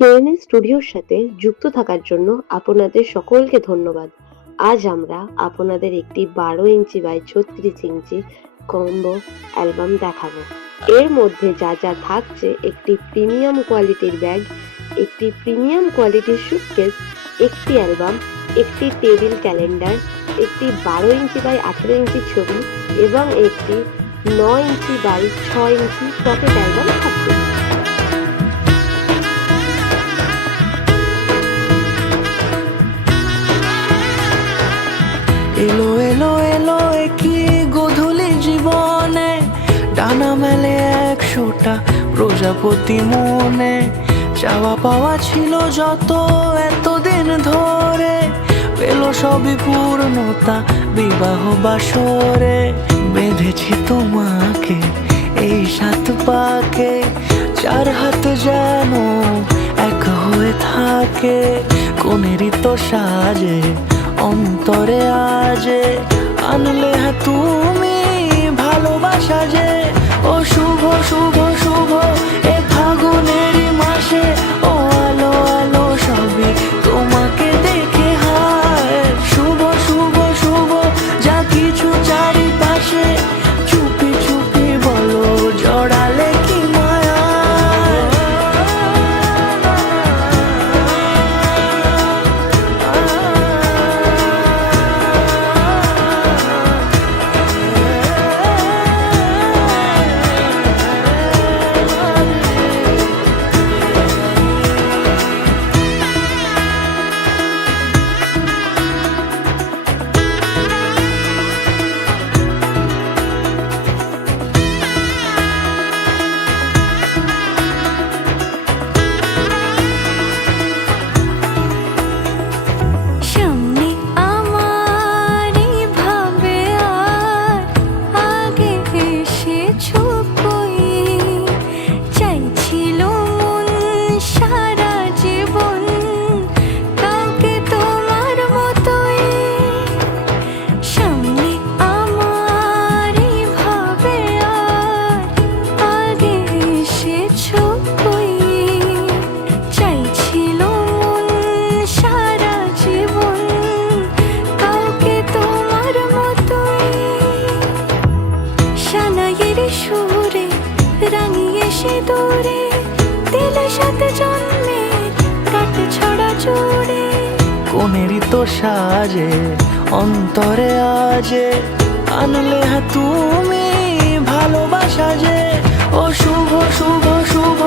KNA স্টুডিওর সাথে যুক্ত থাকার জন্য আপনাদের সকলকে ধন্যবাদ। আজ আমরা আপনাদের একটি 12 inch by 36 inch combo album দেখাবো। এর মধ্যে যা যা থাকছে: একটি প্রিমিয়াম কোয়ালিটির ব্যাগ, একটি প্রিমিয়াম কোয়ালিটির সুটকেস, একটি অ্যালবাম, একটি টেবিল ক্যালেন্ডার, একটি 12 ইঞ্চি বাই 18 ইঞ্চি ছবি এবং একটি 9 inch by 6 inch pocket album থাকছে। এলো এলো এলো একই গধূলি জীবনে, ডানা মেলে 100টা প্রজাপতি মনে। চাওয়া পাওয়া ছিল যত এতদিন ধরে, পেল সবই পূর্ণতা বিবাহ বাসরে। বেঁধেছি তোমাকে এই 7 পাকে, 4 হাত যেন এক হয়ে থাকে। কোনেরই তো সাজে অন্তরে আজে, আনলে তুমি ভালোবাসা যে। ও শুভ শুভ শুভ এ ফাগুনেরই মাসে, ও আলো আলো সবই তোমাকে দেখে হায়। শুভ শুভ শুভ যা কিছু চারিপাশে, চুপি চুপি বলো জড়ালে কি মায়া। সামনে আমারই ভাবে আর আগে এসেছো কই, চাইছিল মন সারা জীবন কাউকে তোমার মতোই। সামনে আমারই ভাবে আর আগে এসেছো কই, চাইছিল মন সারা জীবন কাউকে তোমার মতোই। সানাইয়ের সুরে রাঙিয়ে সে দূরে, দিলে 7 জন্মের কাট ছড়া জোড়ে। কোনেরই তো সাজে অন্তরে আজে, আনলে তুমি ভালোবাসা যে। ও শুভ শুভ শুভ